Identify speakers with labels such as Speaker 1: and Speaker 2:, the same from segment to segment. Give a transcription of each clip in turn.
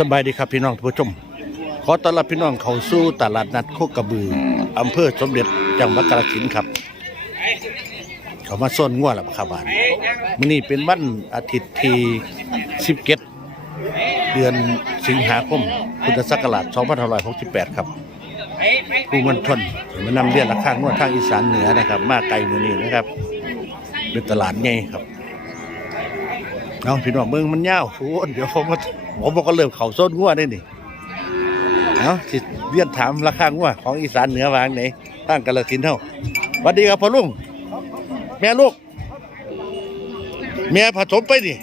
Speaker 1: สบายดีครับพี่น้องท่านผู้ชม ขอต้อนรับพี่น้องเข้าสู่ตลาดนัดโคกระบืออำเภอสมเด็จจังหวัดกาฬสินธุ์ครับ เขามาส้นง่วแล้วครับบ้านมื้อนี้เป็นวันอาทิตย์ที่17เดือนสิงหาคมพุทธศักราช2568 ครับผู้มันชนมานำเรียนราคางวดทางอีสานเหนือนะครับ มาไกลมื้อนี้นะครับเป็นตลาดใหญ่ครับ เอาพี่น้องเมืองมันยาวโอ้เดี๋ยวผมก็ผมก็เริ่มเข่าโซนงัวได้นี่เอาสิเรียนถามราคางัวของอีสานเหนือวางไหนตั้งกาลสินเท่าสวัสดีครับพ่อลุงแม่ลูกแม่ผสมไปนี่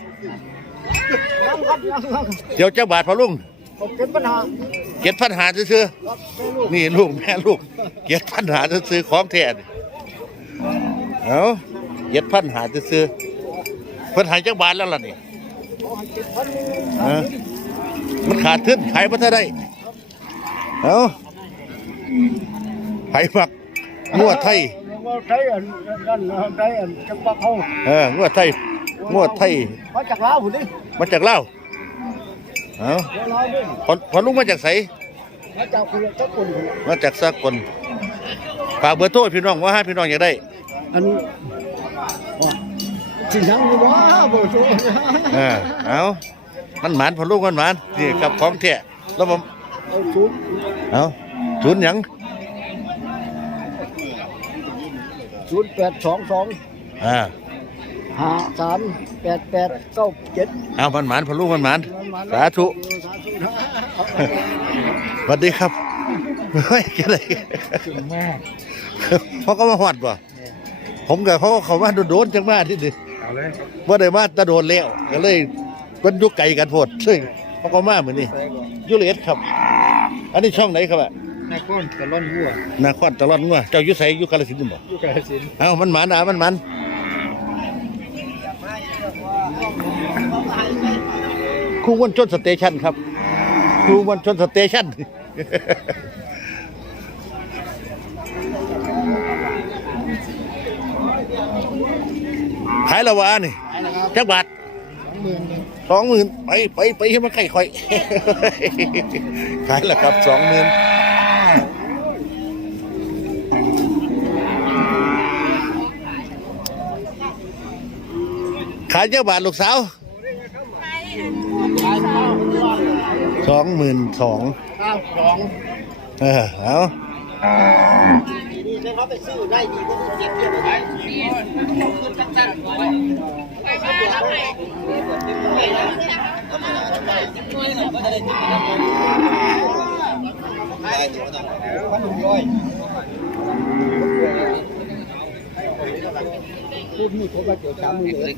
Speaker 1: เดี๋ยวเจ้าบาทพ่อลุง
Speaker 2: ผมเป็นปัญหา
Speaker 1: เก็บปัญหาซื้อนี่ลูกแม่ลูก เก็บปัญหาซื้อของแท้นี่เอาเก็บปัญหาซื้อ พิ่นใหายจักบาทแล้วล่ะนี่เออมันขาดทึ้นขายมาเท่าได้ เอาไผ่หมักงวดไทย
Speaker 2: ว่าใช้อันนั่นใช้อันจังหวะเขา
Speaker 1: เอองวดไทยงวดไทย
Speaker 2: มาจากลาวพุ่นดิ
Speaker 1: มาจากลาวเอา
Speaker 2: เดี๋ยวลาวนี่
Speaker 1: พอพอลุงมาจากไส
Speaker 2: มาจากคนละตะกุนพุ่น
Speaker 1: มาจากสากลฝากเบอร์โทรให้พี่น้องว่าให้พี่น้องอยากได้
Speaker 2: อันว่า สิยังอยู่บ่บ่โซ
Speaker 1: เออเอามันหมานพอลุงมันหมานนี่กับของแท้แล้วผม
Speaker 2: เอาชุด
Speaker 1: เอาศูนย์หยัง
Speaker 2: ศูนย์แปดสองสอง
Speaker 1: อ่า
Speaker 2: ห้าสามแปดแปดเก้าเจ็ด
Speaker 1: เอามันหมานพอลุงมันหมานสาธุ
Speaker 2: สาธุ
Speaker 1: สวัสดีครับเฮ้ยอะไร
Speaker 2: ถึงแม่
Speaker 1: เขาก็มาหอดบ่ผมกับเขาก็เขามาโดนๆจังมาที่ดิ
Speaker 2: เอาเลย
Speaker 1: ว่าได้มาแตะโดนแล้วก็เลยมันอยุกไก่กันโพดซึ่งเขาก็มาเหมือนนี่ยูเลสครับ อันนี้ช่องไหนครับอะ
Speaker 2: แม่ก้นกระล่อนวัว
Speaker 1: นาครตลอดงัวเจ้าอยุไสอยุกาลสินธุ์บ่
Speaker 2: อยู่กระสิน
Speaker 1: เอามันหมันอะมันหมันครูวันชนสเตชันครับครูวันชนสเตชัน ขายละวานี่จักบาท
Speaker 2: สองหมื่น
Speaker 1: สองหมื่นไปไปไปให้มันไข่ค่อยขายแล้วครับสองหมื่นขายเจ้าบาทลูกสาวสองหมื่นสอง
Speaker 2: เก้าสอง
Speaker 1: เออเอา
Speaker 2: นี่ใช่เขาไปซื้อได้ดีก็เก็บเกี่ยวได้ขึ้นสั้นๆ พูดนี่ผมว่าเกี่ยวกับมือเลย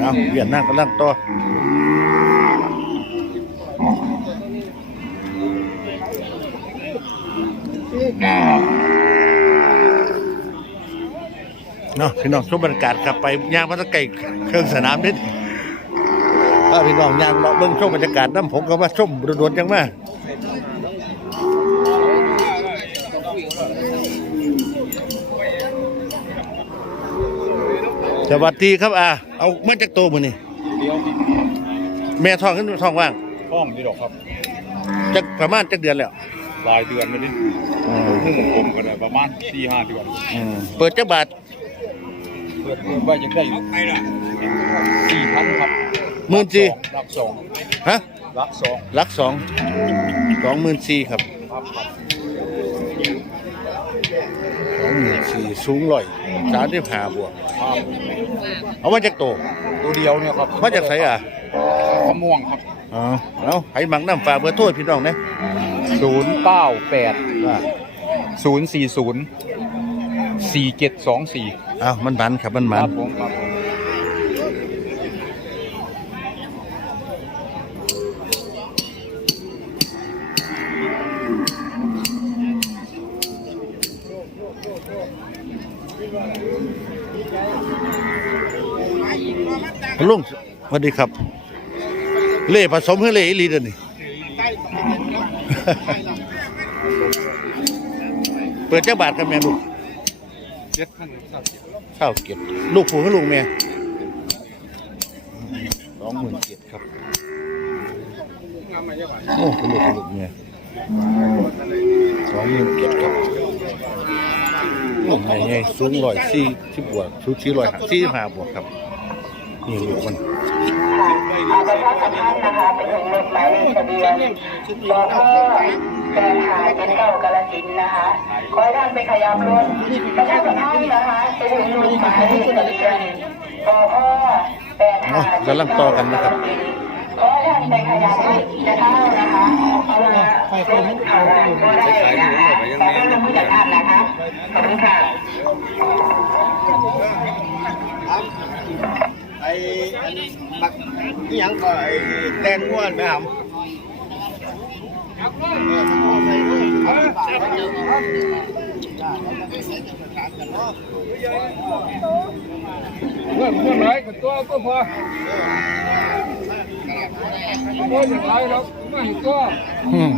Speaker 1: เอาเปลี่ยนหน้ากำลังต่อ เนาะพี่น้องชมบรรยากาศกลับไปย่างมาตะไก่เครื่องสนามนิดถ้าพี่น้องย่างเลาะเบิ่งชมบรรยากาศน้ำผมก็มาชมโดนๆจังมาสวัสดีครับอาเอามาจากโตมือนี่
Speaker 3: เดียว
Speaker 1: แม่ท้องขึ้นท้องว่าง
Speaker 3: ห้องนี่ดอกครับ
Speaker 1: จักประมาณจักเดือนแล้ว
Speaker 3: รายเดือนไม่ได้
Speaker 1: อืม
Speaker 3: หุ้มกลมกันเลยประมาณสี่ห้าเดือน
Speaker 1: อืมเปิดจักบาท
Speaker 3: เปิดเปิดไว้ยังได้สี่พันครับ
Speaker 1: หมื่นสี่
Speaker 3: รักสอง
Speaker 1: ฮะ
Speaker 3: รักสอง
Speaker 1: ลักสองสองหมื่นสี่ครับ
Speaker 3: ครับครับ
Speaker 1: สองหมื่นสี่สูงร้อยสามสิบห้าบวก
Speaker 3: ครับ
Speaker 1: เอามาจากโต
Speaker 3: ตัวเดียวเนี่ยครับ
Speaker 1: มาจากไสอะ
Speaker 3: มะม่วงครับ
Speaker 1: อ๋อเอาให้หมักน้ำฝากเบอร์โทษพี่น้องนะ
Speaker 3: ศูนย์เก้าแปด
Speaker 1: ว่า
Speaker 3: ศูนย์สี่ศูนย์ สี่เจ็ดสองสี่
Speaker 1: อ้าวมันมันครับมันมัน
Speaker 3: ผมครับผม
Speaker 1: ลุงสวัสดีครับ เล่ผสมเพื่อเล่อีลีเดนี่เปิดเจ้าบาทกันแม่ลูก
Speaker 3: เจ็ดพันสาสิบ
Speaker 1: เช่าเก็บลูกผู้ให้ลูกแม่สองหมื่นเจ็ดครับ
Speaker 3: งามมาเยอะกว่า
Speaker 1: โอ้เป็นลูกเป็นลูกแม่สองหมื่นเจ็ดครับโอ้ใหญ่ใหญ่สูงร้อยสี่สิบบวกสูงสี่ร้อยห้าสี่ห้าบวกครับ นี่ลูกมัน
Speaker 4: อาประชาสัมพันธ์นะคะไปถึงรถหมายเลขทะเบียนบอพ่อ แปดหาเจ็ดเก้ากาลสินนะคะขอให้ท่านไปขยับรถประชาสัมพันธ์นะคะไปถึงรถหมายเลขทะเบียนบอพ่อแปดหา
Speaker 1: เนากำลังต่อกันนะครับ
Speaker 4: ขอให้ท่านไปขยับรถจะเท่านะคะเอาละรถเขาก็ได้นะคะแต่ก็ลงมือจากท่านนะคะขอบคุณค่ะ
Speaker 2: ไอ้บักนี่ยังก็ไอ้แตงง่วนไหมครับ
Speaker 3: เมื่อเมื่อไรก็ตัวก็พอโอ้ยอย่างไรแล้วไม่เห็นตัว
Speaker 1: อืม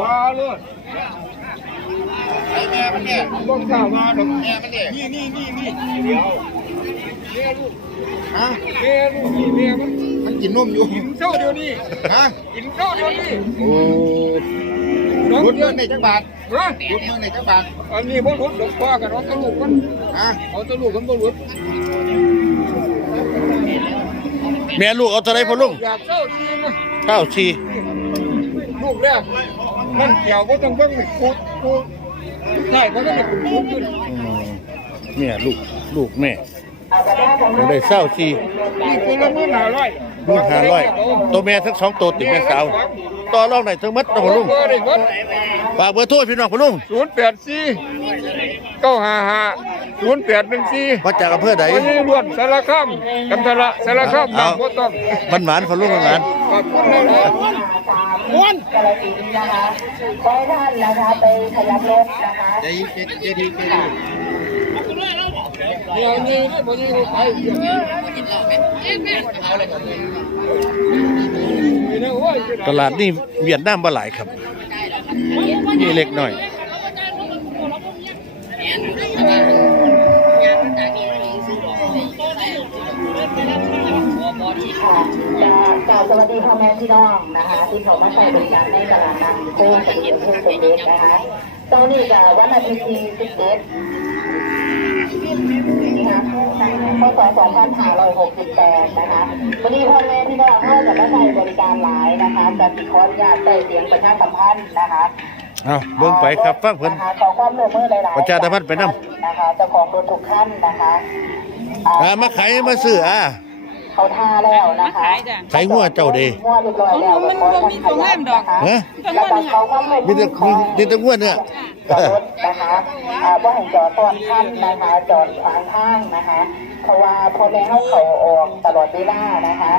Speaker 3: ว้าเลยต้องกล่าวมาดอก
Speaker 2: นี่นี่นี่นี่เดี๋ยว
Speaker 3: เมียลูก
Speaker 2: ฮะ
Speaker 3: เมียลูกนี่เมียมัน
Speaker 2: มัน กินนมอยู่
Speaker 3: กินข้าวเดียวนี้
Speaker 2: ฮะ
Speaker 3: กินข้าวเดียวนี้
Speaker 2: โอ้
Speaker 3: น้อง
Speaker 2: รุด
Speaker 3: เดีย
Speaker 2: เงิ
Speaker 3: วน
Speaker 2: ในจังบาท
Speaker 3: ฮะ
Speaker 2: รุดเงินในจังบาท
Speaker 3: อันนี้บ่หลุดดอกฟ้ากันเอาตะลูกมัน
Speaker 2: ฮะ
Speaker 3: เอาตะลูกมันบ่หลุด
Speaker 1: แม่ลูกเอาเท่าไรพ่อลุง
Speaker 3: อยากเข้าดีนะ
Speaker 1: เก้าสี่
Speaker 3: ลูกแรกมันเกี่ยวบ่ต้องเบิ่งนี่คูดคูดใช่มันก็ได้คูดขึ้น
Speaker 1: อืมเนี่ยลูกลูกแม่ เราได้เศร้าสี่
Speaker 3: นี่คือละมื้อหน้าร้อย
Speaker 1: หมื่นห้าร้อยตัวแม่ทั้งสองตัวติดแม่สาวต่อรองไหนทั้งหมัดนะพ่อลุง
Speaker 3: เบอร์ได้เบิด
Speaker 1: ฝากเบอร์โทรพี่น้องพ่อลุง
Speaker 3: 084 955 0814
Speaker 1: มาจากอำเภอใด
Speaker 3: วันนี้ล้วนสารคามกันทละสารคาม
Speaker 1: เอา
Speaker 3: บางบ่ต้อง
Speaker 1: มันหมานพ่อลุงมันหมาน
Speaker 3: ขอบคุณนะนะ
Speaker 4: ม้วนกาลสินธุ์นะคะขอให้ท่านนะคะไปขยับรถนะคะ
Speaker 2: ใจ เย็นใจดีใจดี
Speaker 3: เดี๋ยวนี้ได้บ่ยิงไปเดี๋ย
Speaker 1: ตลาดนี่เวียดนามบ่หลายครับนี่เล็กหน่อย
Speaker 4: กล่าวสวัสดีพ่อแม่พี่น้องนะคะที่เขามาใช้บริการในตลาดนัดโค้งสมุทรเทพเป็นเด็กนะคะตอนนี้กับวันอาทิตย์ที่11นะคะ พศ2568 นะคะวันนี้พ่อแม่พี่น้องเข้ากับมาใช้บริการหลายนะคะจะติดขออนุญาตได้เสียงประชาสัมพันธ์นะคะ
Speaker 1: เอาเบิ่งไปครับฟังเพิ่น
Speaker 4: ขอความร่วมมือหลายๆ
Speaker 1: ประชาสัมพันธ์ไปนำ
Speaker 4: นะคะเจ้าของรถทุกท่านนะคะอ่
Speaker 1: อ่ามาขายมาซื้ออ่า
Speaker 4: เขาท่าแล้วนะคะ
Speaker 5: ขายจ้ะ
Speaker 1: ขายงัวเจ้าเด้
Speaker 4: งัวเรียบร้อยแล้ว
Speaker 5: มันบ่มีตัวงามดอก
Speaker 1: ฮะ
Speaker 4: แล้วก็เขาก็ไม่
Speaker 1: มีแต่มีมีแต่งัวเนี่ย
Speaker 4: จอดรถนะคะอ่าว่าให้จอดตอนท่านนะคะ จอดขวางทางนะคะ เพราะว่าพ่อแม่เขาเขาออกตลอดเวลานะคะ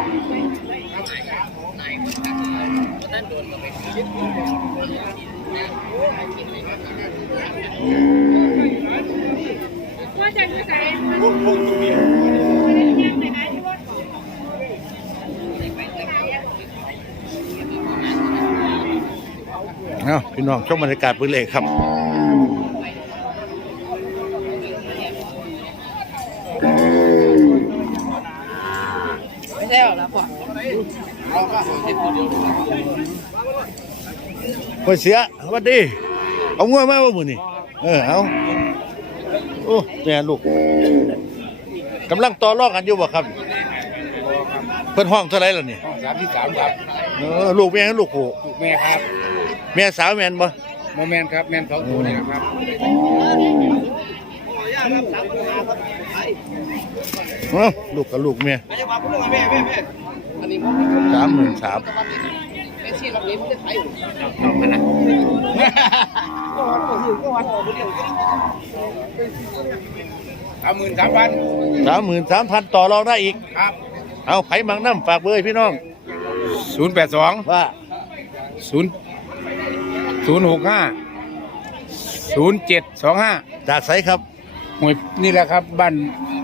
Speaker 1: เอาพี่น้องชมบรรยากาศปืนเหล็กครับ
Speaker 5: ไม่ใช่หรอกนะพ่อ
Speaker 1: ไปเสียสวัสดีเอางัวมาบ่มื้อนี่เออเอาโอ้แม่ลูกกำลังต่อรองกันอยู่บ่ครับ เพิ่นห้องเท่าไหร่ล่ะนี่
Speaker 3: สามที่สามครับ
Speaker 1: เออลูกแม่ลูกผู้
Speaker 3: ลูกแม่ครับ
Speaker 1: แม่สาวแม่นบ่
Speaker 3: โมแมนครับแมนสองตัวนี่นะครับ
Speaker 1: เอ้าลูกกับลูกแม่
Speaker 2: ไม่ใช่ว่าพูดเรื่องแม่แม่แม่อันนี้ผม
Speaker 1: สามหมื่นสาม
Speaker 2: เป็นชีพแบบนี้ไม่ได้ใช้อยู่
Speaker 3: สามหมื่นสามพัน
Speaker 1: สามหมื่นสามพันต่อรองได้อีก
Speaker 3: ครับ
Speaker 1: เอาไผมังน้ำฝากเบอร์ให้พี่น้อง
Speaker 3: ศูนย์แปดสอง
Speaker 1: ว่า
Speaker 3: ศูนย์ศูนย์หกห้าศูนย์เจ็ดสองห้า
Speaker 1: จากไสครับ
Speaker 3: หวยนี่แหละครับบ้าน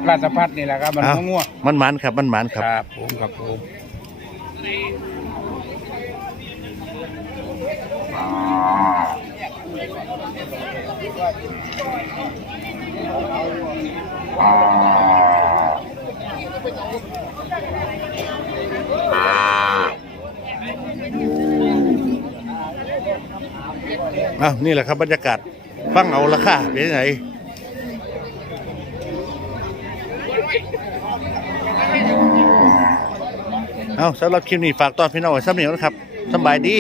Speaker 3: ราชพัฒน์นี่แหละครับมัน
Speaker 1: เอ้า
Speaker 3: ง่วง
Speaker 1: มันหมันครับ มันหมันค
Speaker 3: ครับรับผมครับผม
Speaker 1: อ้าวนี่แหละครับบรรยากาศฟังเอาราคาเป็นยังไงเอาสำหรับคลิปนี้ฝากตอนพี่น้องไว้สักหนียวนะครับสบายดี